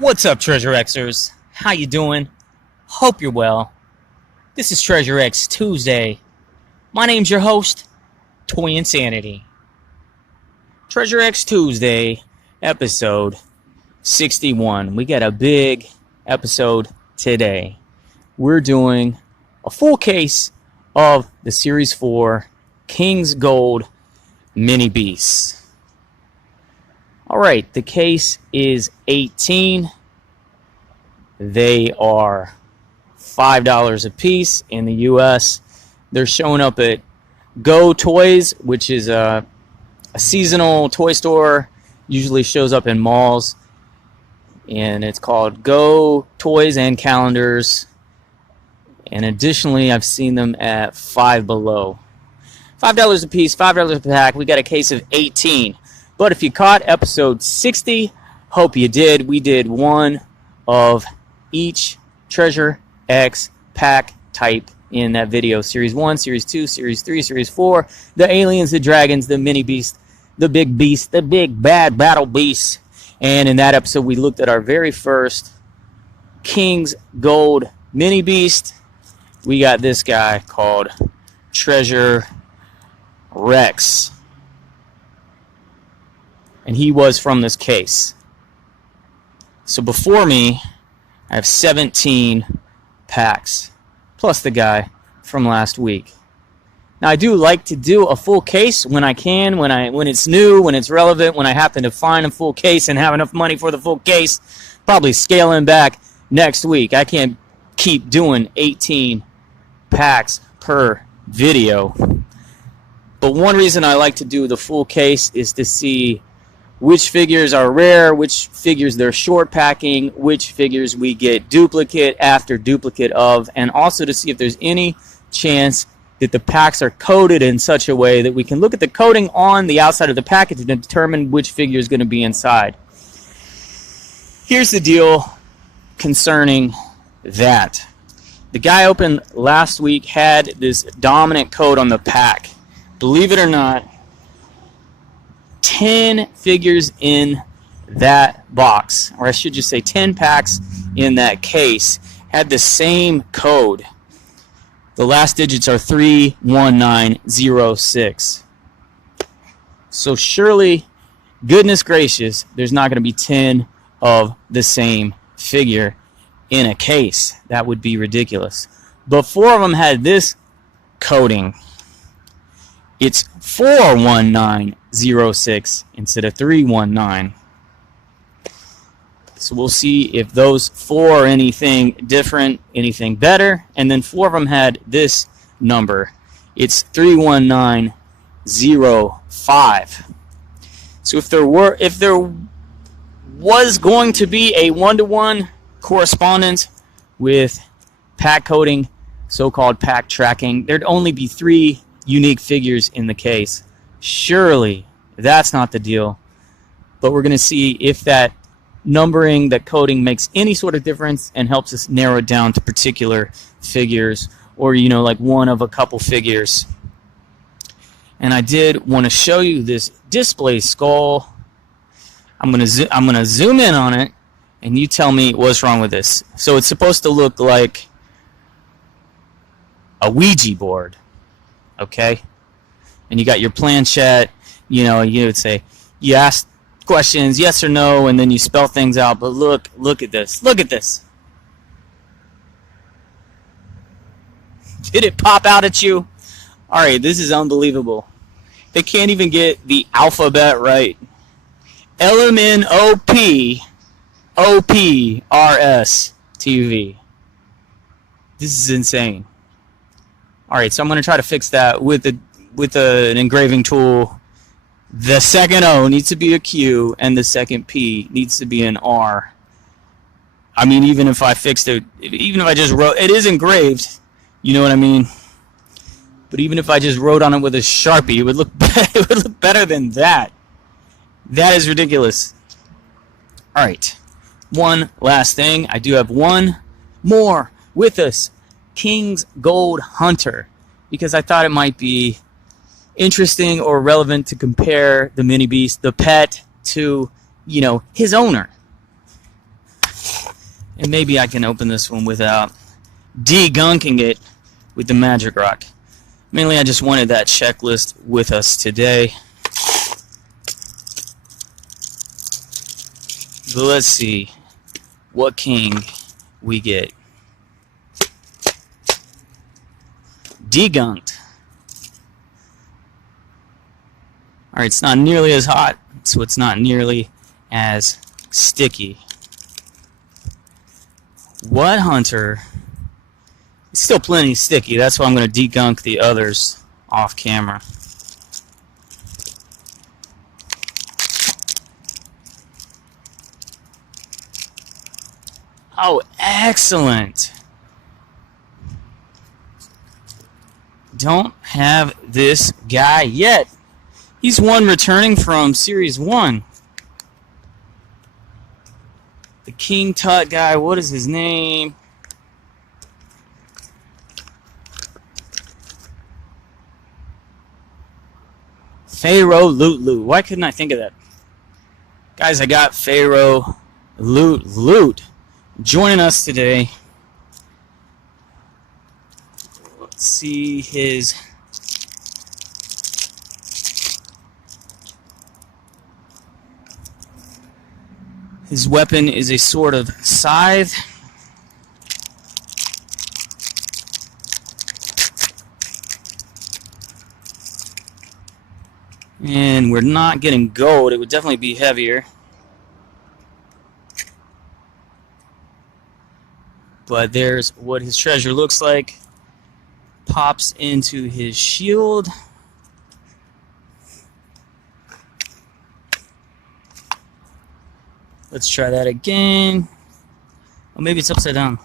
What's up, Treasure Xers? How you doing? Hope you're well. This is Treasure X Tuesday. My name's your host, Toy Insanity. Treasure X Tuesday, episode 61. We got a big episode today. We're doing a full case of the Series 4 King's Gold Mini Beasts. Alright, the case is 18. They are $5 a piece in the US. They're showing up at Go Toys, which is a seasonal toy store. Usually shows up in malls. And it's called Go Toys and Calendars. And additionally, I've seen them at Five Below. $5 a piece, $5 a pack. We got a case of 18. But if you caught episode 60, hope you did. We did one of each Treasure X pack type in that video. Series 1, Series 2, Series 3, Series 4. The aliens, the dragons, the mini beast, the big bad battle beasts. And in that episode, we looked at our very first King's Gold mini beast. We got this guy called Treasure Rex. And he was from this case. So before me, I have 17 packs, plus the guy from last week. Now I do like to do a full case when I can, when it's new, when it's relevant, when I happen to find a full case and have enough money for the full case. Probably scaling back next week. I can't keep doing 18 packs per video. But one reason I like to do the full case is to see which figures are rare, which figures they're short packing, which figures we get duplicate after duplicate of, and also to see if there's any chance that the packs are coded in such a way that we can look at the coding on the outside of the package and determine which figure is going to be inside. Here's the deal concerning that. The guy opened last week had this dominant code on the pack. Believe it or not, 10 figures in that box, or I should just say 10 packs in that case, had the same code. The last digits are 31906. So surely, goodness gracious, there's not going to be 10 of the same figure in a case. That would be ridiculous. But 4 of them had this coding. It's 41906 instead of 319. So we'll see if those 4 are anything different, anything better. And then 4 of them had this number. It's 31905. So if there was going to be a one-to-one correspondence with pack coding, so-called pack tracking, there'd only be 3 unique figures in the case. Surely that's not the deal, but we're going to see if that numbering, that coding makes any sort of difference and helps us narrow it down to particular figures, or like one of a couple figures. And I did want to show you this display skull. I'm going to zoom in on it and you tell me what's wrong with this. So it's supposed to look like a Ouija board. Okay, and you got your planchette. You would say, you ask questions, yes or no, and then you spell things out. But look at this. Look at this. Did it pop out at you? All right, this is unbelievable. They can't even get the alphabet right. LMNOPOPRSTV. This is insane. All right, so I'm going to try to fix that with an engraving tool. The second O needs to be a Q, and the second P needs to be an R. I mean, even if I fixed it, even if I just wrote, it is engraved, you know what I mean? But even if I just wrote on it with a Sharpie, it would look better than that. That is ridiculous. All right, one last thing. I do have one more with us. King's Gold Hunter, because I thought it might be interesting or relevant to compare the mini beast, the pet, to his owner. And maybe I can open this one without degunking it with the magic rock. Mainly, I just wanted that checklist with us today. But let's see what king we get. Degunked. Alright, it's not nearly as hot, so it's not nearly as sticky. What hunter? It's still plenty sticky. That's why I'm going to degunk the others off camera. Oh, excellent. Don't have this guy yet. He's one returning from Series 1. The King Tut guy, what is his name? Pharaoh Loot Loot. Why couldn't I think of that? Guys, I got Pharaoh Loot Loot joining us today. Let's see his... His weapon is a sort of scythe. And we're not getting gold. It would definitely be heavier. But there's what his treasure looks like. Pops into his shield. Let's try that again. Oh, maybe it's upside down.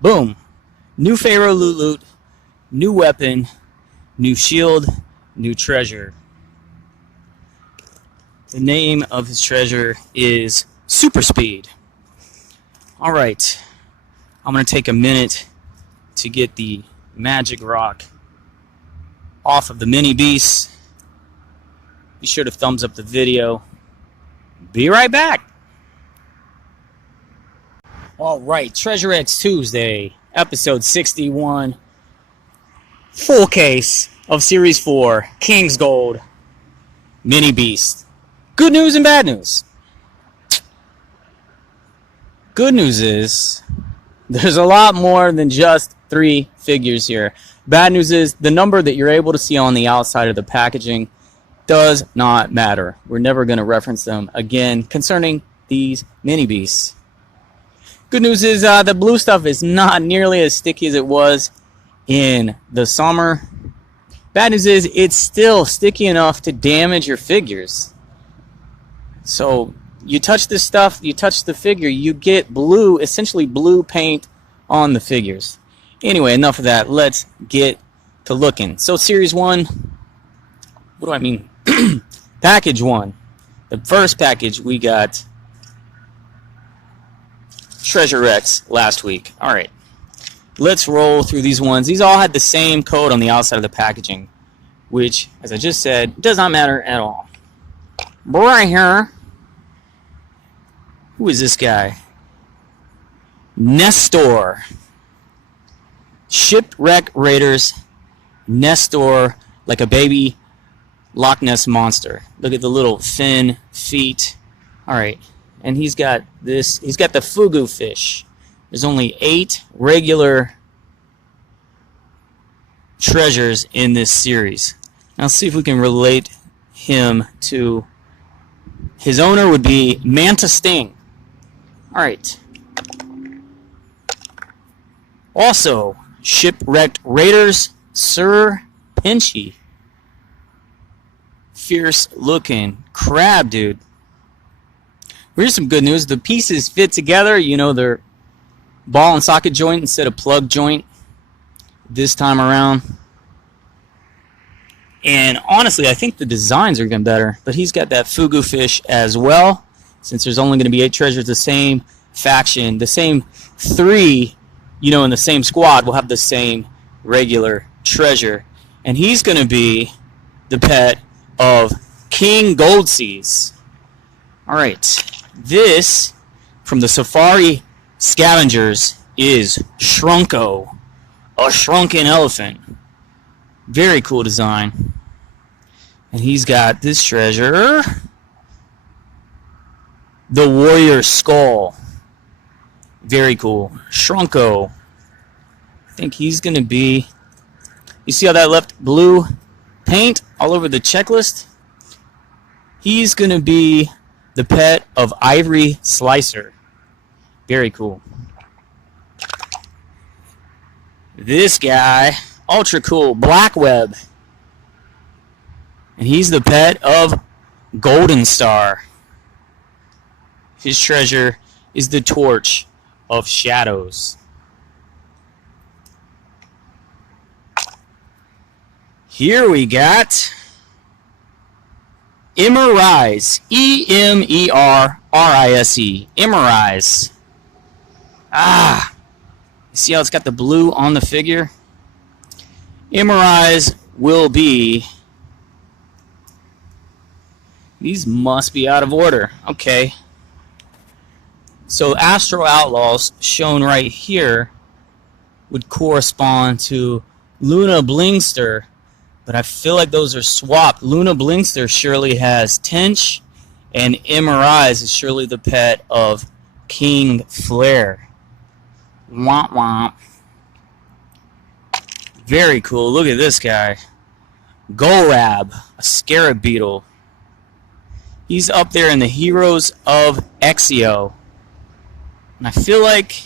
Boom. New Pharaoh Loot Loot. New weapon. New shield. New treasure. The name of his treasure is Super Speed. Alright. I'm going to take a minute to get the magic rock off of the mini beast. Be sure to thumbs up the video. Be right back. Alright, Treasure X Tuesday, episode 61. Full case of Series 4, King's Gold, Mini Beast. Good news and bad news. Good news is there's a lot more than just 3 figures here. Bad news is the number that you're able to see on the outside of the packaging does not matter. We're never going to reference them again concerning these mini beasts. Good news is the blue stuff is not nearly as sticky as it was in the summer. Bad news is it's still sticky enough to damage your figures. So you touch this stuff, you touch the figure, you get blue, essentially blue paint on the figures. Anyway, enough of that. Let's get to looking. So Series 1, what do I mean? Package 1. The first package we got Treasure X last week. Alright. Let's roll through these ones. These all had the same code on the outside of the packaging, which, as I just said, does not matter at all. Right here. Who is this guy? Nestor. Shipwreck Raiders. Nestor, like a baby Loch Ness monster. Look at the little thin feet. Alright. And he's got this, he's got the fugu fish. There's only 8 regular treasures in this series. Now let's see if we can relate him to his owner would be Manta Sting. Alright. Also, Shipwrecked Raiders, Sir Pinchy. Fierce looking crab, dude. Here's some good news. The pieces fit together. You know, they're ball and socket joint instead of plug joint this time around. And honestly, I think the designs are getting better. But he's got that fugu fish as well. Since there's only going to be 8 treasures, the same faction, the same 3, you know, in the same squad will have the same regular treasure. And he's going to be the pet of King Goldseas. Alright, this from the Safari Scavengers is Shrunko, a shrunken elephant. Very cool design. And he's got this treasure, the Warrior Skull. Very cool. Shrunko. I think he's going to be... You see how that left blue paint all over the checklist? He's going to be the pet of Ivory Slicer. Very cool. This guy, ultra cool, Black Web. And he's the pet of Golden Star. His treasure is the Torch of Shadows. Here we got Emerise. E-M-E-R-R-I-S-E. Emerise. Ah. You see how it's got the blue on the figure? Emerise will be... These must be out of order. Okay. So Astro Outlaws, shown right here, would correspond to Luna Blingster. But I feel like those are swapped. Luna Blingster surely has Tench, and Emerise is surely the pet of King Flare. Womp womp. Very cool. Look at this guy. Golrab, a scarab beetle. He's up there in the Heroes of Exio. And I feel like...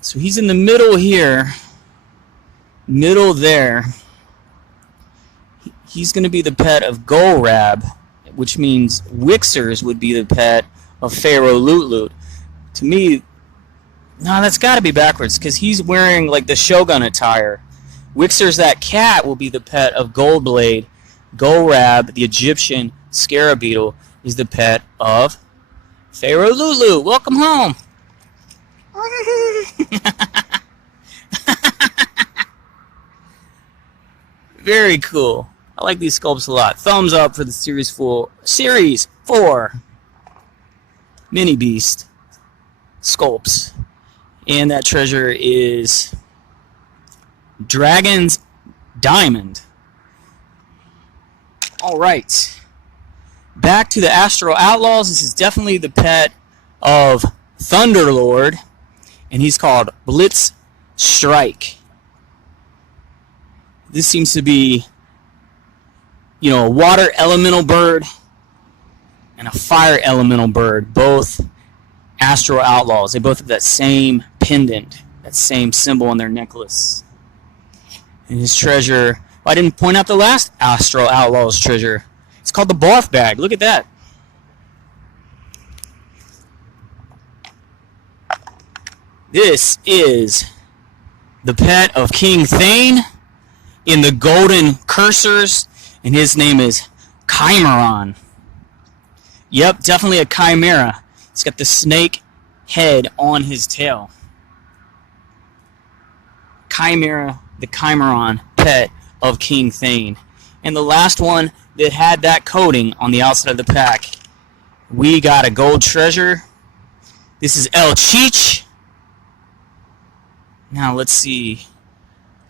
So he's in the middle here. Middle there. He's going to be the pet of Golrab, which means Wixers would be the pet of Pharaoh Loot Loot. To me, no, that's got to be backwards, because he's wearing like the Shogun attire. Wixers, that cat, will be the pet of Goldblade. Golrab, the Egyptian scarab beetle, is the pet of Pharaoh Loot Loot. Welcome home. Very cool. I like these sculpts a lot. Thumbs up for the Series 4 Mini Beast sculpts. And that treasure is Dragon's Diamond. Alright. Back to the Astro Outlaws. This is definitely the pet of Thunderlord. And he's called Blitz Strike. This seems to be, you know, a water elemental bird and a fire elemental bird. Both Astro Outlaws. They both have that same pendant, that same symbol on their necklace. And his treasure, well, I didn't point out the last Astro Outlaws treasure. It's called the Barf Bag. Look at that. This is the pet of King Thane in the golden cursors, and his name is Chimeron. Yep, definitely a chimera. It's got the snake head on his tail. Chimera, the Chimeron pet of King Thane. And the last one that had that coating on the outside of the pack, we got a gold treasure. This is El Cheech. Now let's see.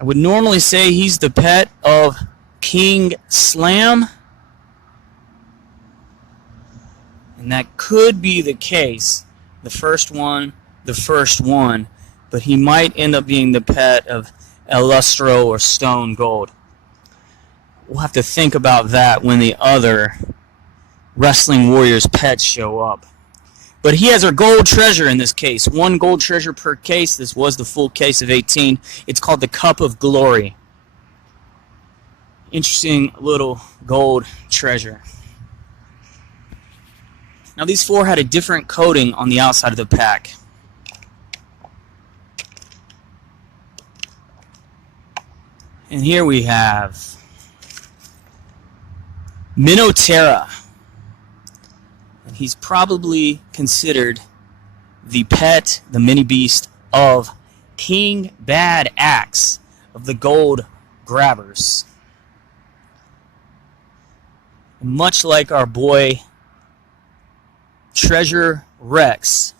I would normally say he's the pet of King Slam. And that could be the case. The first one. But he might end up being the pet of Elustro or Stone Gold. We'll have to think about that when the other Wrestling Warriors pets show up. But he has our gold treasure in this case. 1 gold treasure per case. This was the full case of 18. It's called the Cup of Glory. Interesting little gold treasure. Now these 4 had a different coating on the outside of the pack. And here we have Minotaur. He's probably considered the pet, the mini beast of King Bad Axe of the Gold Grabbers. Much like our boy Treasure Rex,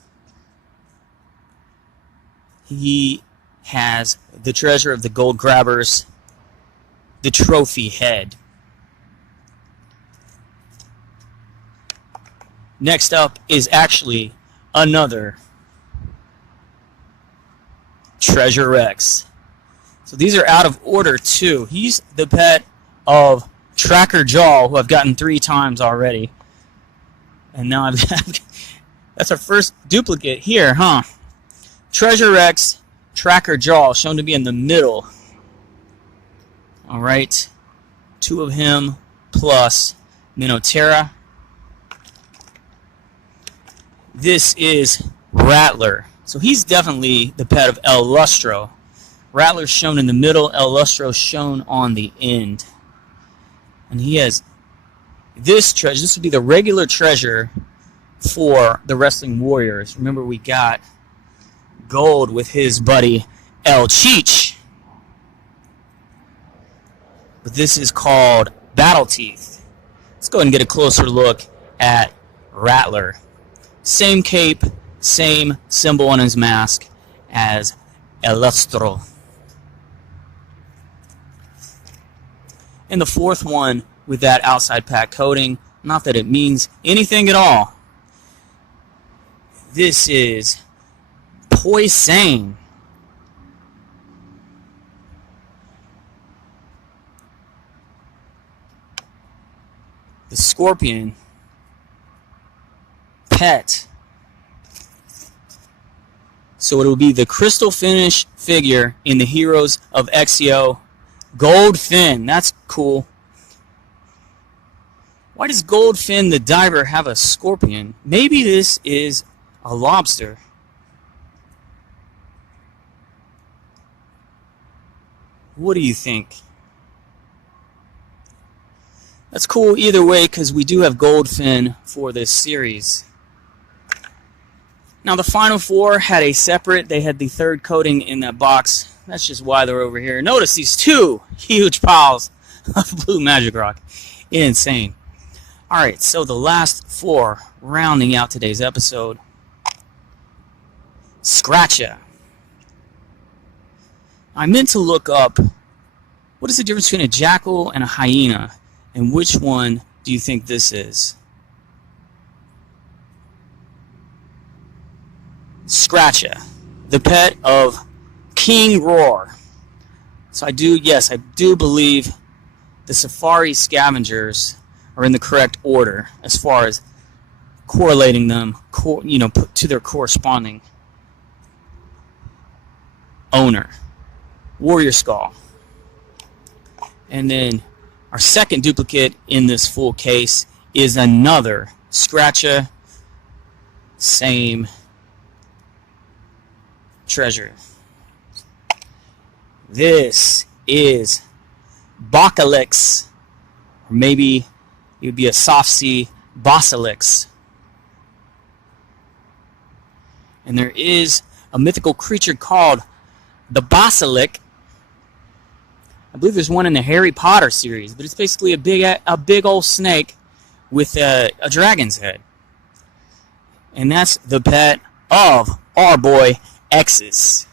he has the treasure of the Gold Grabbers, the trophy head. Next up is actually another Treasure Rex. So these are out of order too. He's the pet of Tracker Jaw, who I've gotten 3 times already. And now I've got, that's our first duplicate here, huh? Treasure Rex, Tracker Jaw, shown to be in the middle. Alright. 2 of him plus Minotaura. This is Rattler. So he's definitely the pet of El Lustro. Rattler's shown in the middle, El Lustro shown on the end. And he has this treasure. This would be the regular treasure for the Wrestling Warriors. Remember, we got gold with his buddy El Cheech. But this is called Battle Teeth. Let's go ahead and get a closer look at Rattler. Same cape, same symbol on his mask as El Lustro. And the fourth one with that outside pack coating, not that it means anything at all. This is Poison. The Scorpion pet. So it will be the crystal finish figure in the Heroes of Exio. Goldfin, that's cool. Why does Goldfin the diver have a scorpion? Maybe this is a lobster. What do you think? That's cool either way, because we do have Goldfin for this series. Now the final 4 had a separate, they had the third coating in that box. That's just why they're over here. Notice these 2 huge piles of blue Magic Rock. Insane. Alright, so the last 4 rounding out today's episode. Scratcha. I meant to look up what is the difference between a jackal and a hyena, and which one do you think this is? Scratcha, the pet of King Roar. So I do believe the Safari Scavengers are in the correct order as far as correlating them, to their corresponding owner. Warrior Skull. And then our second duplicate in this full case is another Scratcha, same treasure. This is Bacalix, or maybe it would be a soft C Basilix. And there is a mythical creature called the Basilic. I believe there's one in the Harry Potter series, but it's basically a big old snake with a dragon's head. And that's the pet of our boy X's.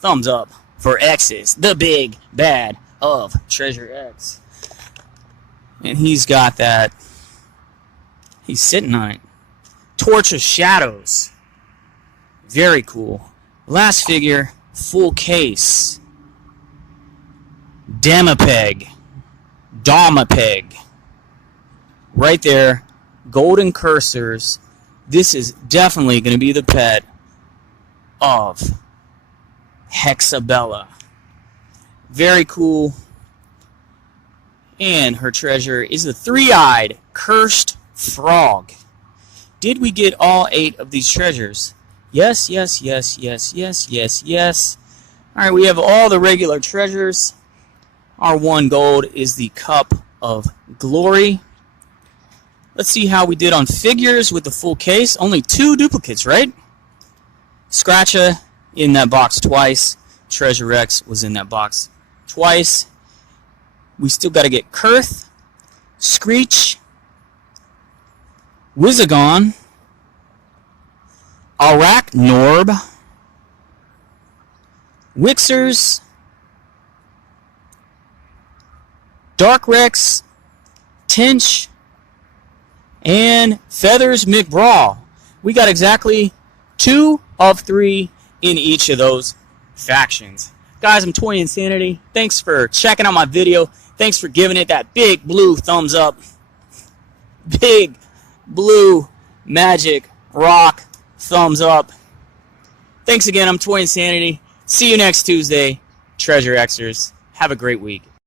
Thumbs up for X's, the big bad of Treasure X. And he's got that, he's sitting on it. Torch of Shadows. Very cool. Last figure, full case. Damapeg. Right there, golden cursors. This is definitely going to be the pet of Hexabella. Very cool. And her treasure is the 3-eyed cursed frog. Did we get all 8 of these treasures? Yes. Alright, we have all the regular treasures. Our 1 gold is the Cup of Glory. Let's see how we did on figures with the full case. Only 2 duplicates, right? Scratcha in that box twice. Treasure X was in that box twice. We still got to get Kurth, Screech, Wizagon, Arachnorb, Wixers, Darkrex, Tinch, and Feathers McBraw. We got exactly 2 of 3 in each of those factions. Guys, I'm Toy Insanity. Thanks for checking out my video. Thanks for giving it that big blue thumbs up. Big blue magic rock thumbs up. Thanks again. I'm Toy Insanity. See you next Tuesday, Treasure Xers. Have a great week.